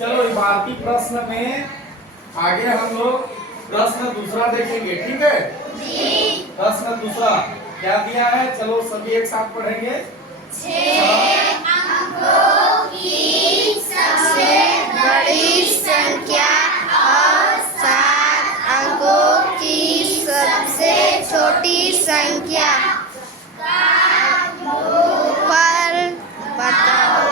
चलो भारती प्रश्न में आगे हम लोग प्रश्न दूसरा देखेंगे, ठीक है। प्रश्न दूसरा क्या दिया है, चलो सभी एक साथ पढ़ेंगे। 6 अंकों की सबसे बड़ी संख्या और 7 अंकों की सबसे छोटी संख्या का योगफल बताओ।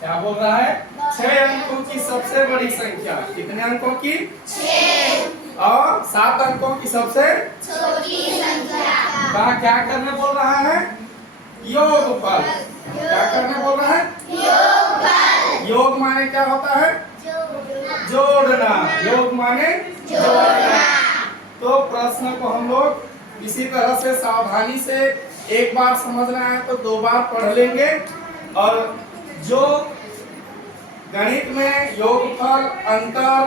क्या बोल रहा है? 6 अंकों की सबसे बड़ी संख्या, कितने अंकों की? 6 और 7 अंकों की सबसे छोटी संख्या का क्या करने बोल रहा है? योगफल। क्या करने बोल रहा है? योगफल। योग माने क्या होता है? जोड़ना। योग माने जोड़ना। तो प्रश्न को हम लोग इसी तरह से सावधानी से एक बार समझना है तो 2 बार पढ़ लेंगे, और जो गणित में योगफल, अंतर,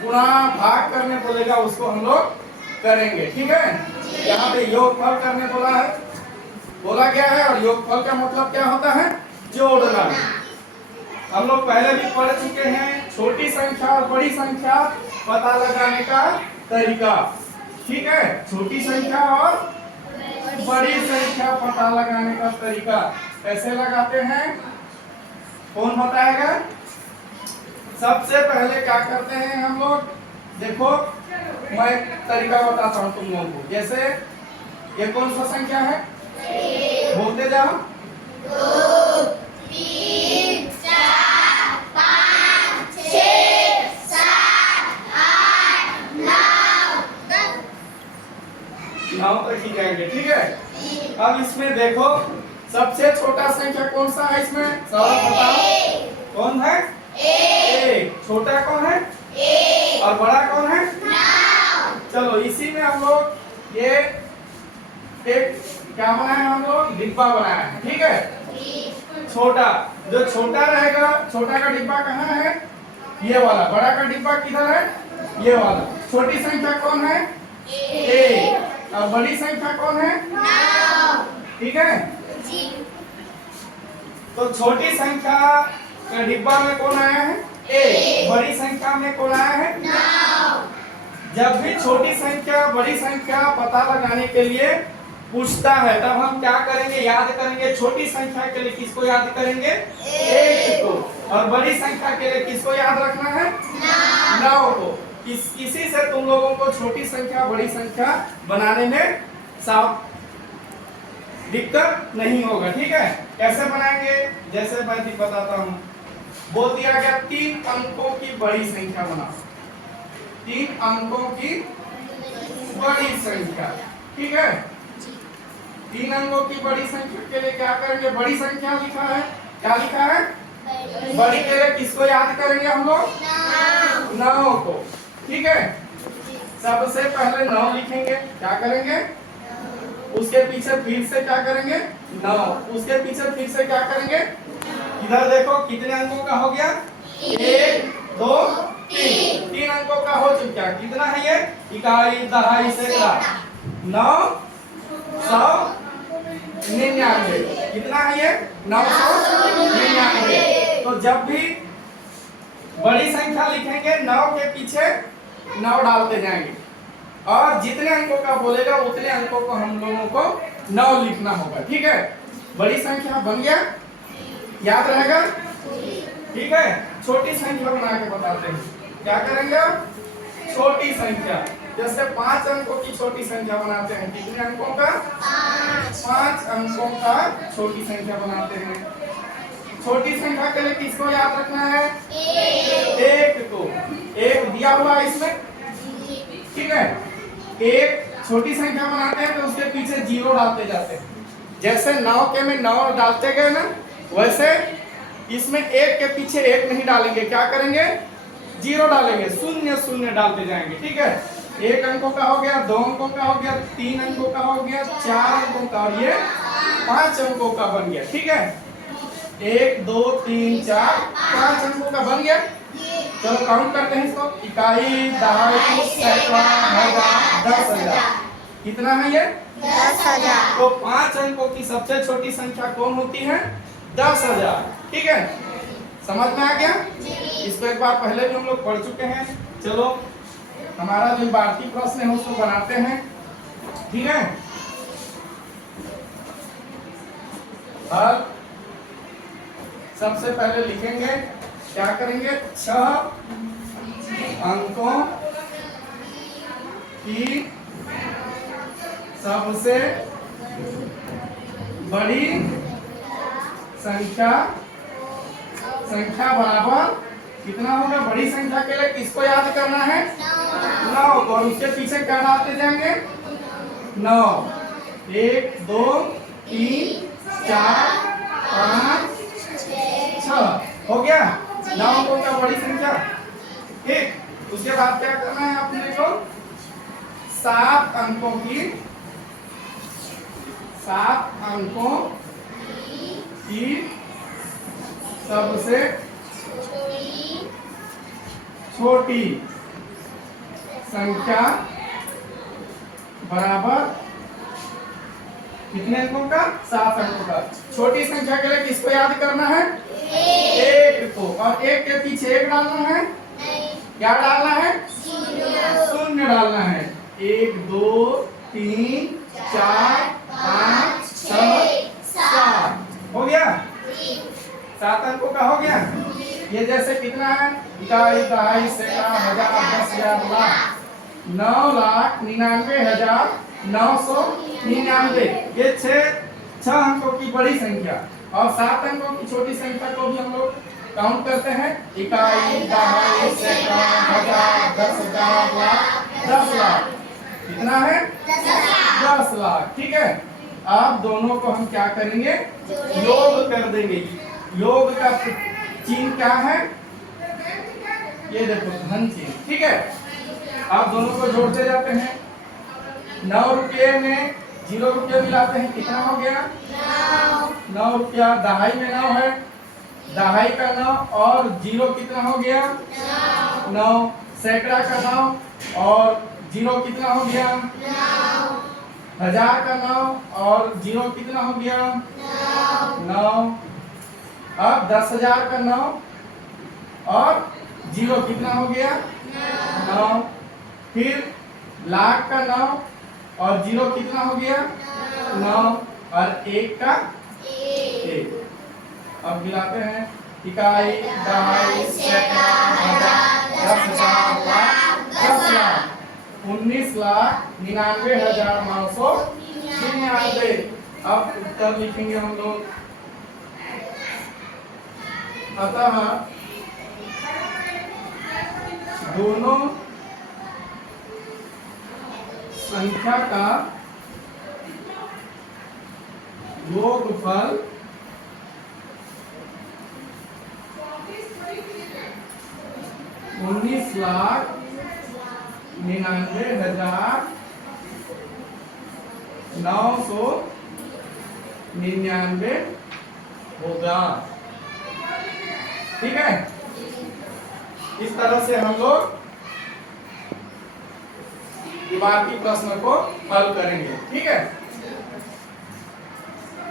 गुणा, भाग करने बोलेगा उसको हम लोग करेंगे, ठीक है। यहाँ पे योगफल करने बोला गया है, और योगफल का मतलब क्या होता है? जोड़ना। हम लोग पहले भी पढ़ चुके हैं छोटी संख्या और बड़ी संख्या पता लगाने का तरीका, ठीक है। छोटी संख्या और बड़ी संख्या पता लगाने का तरीका कैसे लगाते हैं, कौन बताएगा? सबसे पहले क्या करते हैं हम लोग, देखो मैं तरीका बताता हूँ तुम लोगों को। जैसे ये कौन सा संख्या है, बोलते जाओ। 2 3 4 5 6 7 8 9 9 तक ही जाएंगे, ठीक है। अब इसमें देखो सबसे छोटा संख्या कौन सा है इसमें, सब बताओ। कौन है? 1। छोटा कौन है? 1 और बड़ा कौन है? 9। चलो इसी में हम लोग ये एक क्या बनाया है, हम लोग डिब्बा बनाया है, ठीक है। छोटा, जो छोटा रहेगा, छोटा का डिब्बा कहाँ है? ये वाला। बड़ा का डिब्बा किधर है? ये वाला। छोटी संख्या कौन है? 1। और बड़ी संख्या कौन है? 9। ठीक है। तो छोटी संख्या का डिब्बा में कौन आया है? 1। बड़ी संख्या में कौन आया है? 9। जब भी छोटी संख्या बड़ी संख्या पता लगाने के लिए पूछता है तब हम क्या करेंगे, याद करेंगे। छोटी संख्या के लिए किसको याद करेंगे? 1 को। और बड़ी संख्या के लिए किसको याद रखना है? 9 को। इसी से तुम लोगों को छोटी संख्या बड़ी संख्या बनाने में साफ दिक्कत नहीं होगा, ठीक है। कैसे बनाएंगे, जैसे मैं भी बताता हूँ। बोल दिया गया 3 अंकों की बड़ी संख्या बनाओ। 3 अंकों की बड़ी संख्या, ठीक है। 3 अंकों की बड़ी संख्या के लिए क्या करेंगे? बड़ी संख्या लिखा है, क्या लिखा है? बड़ी के लिए किसको याद करेंगे हम लोग? 9 को, ठीक है। सबसे पहले 9 लिखेंगे, क्या करेंगे? उसके पीछे फिर से क्या करेंगे? 9। उसके पीछे फिर से क्या करेंगे? इधर देखो कितने अंकों का हो गया? 1 2 3। 3 अंकों का हो चुका। कितना है ये? इकाई, दहाई, सैकड़ा। 9 100 99। कितना है ये? 999। तो जब भी बड़ी संख्या लिखेंगे 9 के पीछे 9 डालते जाएंगे, और जितने अंकों का बोलेगा उतने अंकों को हम लोगों को 9 लिखना होगा, ठीक है। बड़ी संख्या बन गया, याद रहेगा, ठीक है। छोटी संख्या बना के बताते हैं, क्या करेंगे? छोटी संख्या, जैसे 5 अंकों की छोटी संख्या बनाते हैं। कितने अंकों का? 5 अंकों का छोटी संख्या बनाते हैं। छोटी संख्या के लिए किसको याद रखना है? 1 को। 1 दिया हुआ है इसमें, ठीक है। 1 छोटी संख्या बनाते हैं तो उसके पीछे 0 डालते जाते हैं। जैसे 9 के में 9 डालते गए ना, वैसे इसमें 1 के पीछे 1 नहीं डालेंगे, क्या करेंगे? 0 डालेंगे, 0 0 डालते जाएंगे, ठीक है। 1 अंकों का हो गया, 2 अंकों का हो गया, 3 अंकों का हो गया, 4 अंकों का, और ये 5 अंकों का बन गया, ठीक है। 1 2 3 4 5 अंकों का बन गया। चलो काउंट करते हैं इसको। इकाई, दहाई, सैकड़ा, हजार, 10,000। कितना है ये? 10,000। तो 5 अंकों की सबसे छोटी संख्या कौन होती है? 10,000, ठीक है। समझ में आ गया? इसको एक बार पहले भी हम लोग पढ़ चुके हैं। चलो हमारा जो बाकी प्रश्न है उसको बनाते हैं, ठीक है। अब सबसे पहले लिखेंगे, क्या करेंगे, 6 अंकों की सबसे बड़ी संख्या बराबर कितना होगा। बड़ी संख्या के लिए किसको याद करना है, 9, और उसके पीछे क्या डालते जाएंगे, 9, 1 2 3 4 5 6 हो गया 9 अंकों का बड़ी संख्या। ठीक, उसके बाद क्या करना है अपने को, 7 अंकों की सबसे छोटी संख्या बराबर कितने अंकों का, 7 अंकों का। छोटी संख्या के लिए किसको याद करना है, 1 को, और 1 के पीछे 1 डालना है, क्या डालना है, 0 डालना है। 1 2 3 4 5 6 7 हो गया, 7 अंकों का हो गया। ये जैसे कितना है, इकाई, दहाई, सैकड़ा, हजार, 10,000, लाख, 9,99,999। ये 6 अंकों की बड़ी संख्या और 7 अंकों की छोटी संख्या को भी हम लोग काउंट करते हैं। इकाई, दहाई, सैकड़ा, हजार, 10,000, लाख, 10 लाख। कितना है, 10 लाख। ठीक है, अब दोनों को हम क्या करेंगे, योग कर देंगे। योग का चिन्ह क्या है, ये देखो, धन चिन्ह। ठीक है, आप दोनों को जोड़ते जाते हैं। 9 रुपये में 0 रुपये मिलाते हैं, कितना हो गया, 9 रुपया। दहाई में 9 है, दहाई का 9 और 0 कितना हो गया, 9। सैकड़ा का 9 और 0 कितना हो गया, 1000 का 9 और 0 कितना हो गया, 9। अब 10,000 का 9 और 0 कितना हो गया, 9। फिर लाख का 9 और 0 कितना हो गया, 9, और 1 का 1। अब मिलाते हैं, इकाई, दहाई, सैकड़ा, हजार, 10,000, लाख, 10 लाख, 19,99,999। अब उत्तर लिखेंगे हम लोग। अतः दोनों संख्या का योगफल 19,99,999 होगा। ठीक है, इस तरह से हम लोग बाकी प्रश्न को हल करेंगे। ठीक है।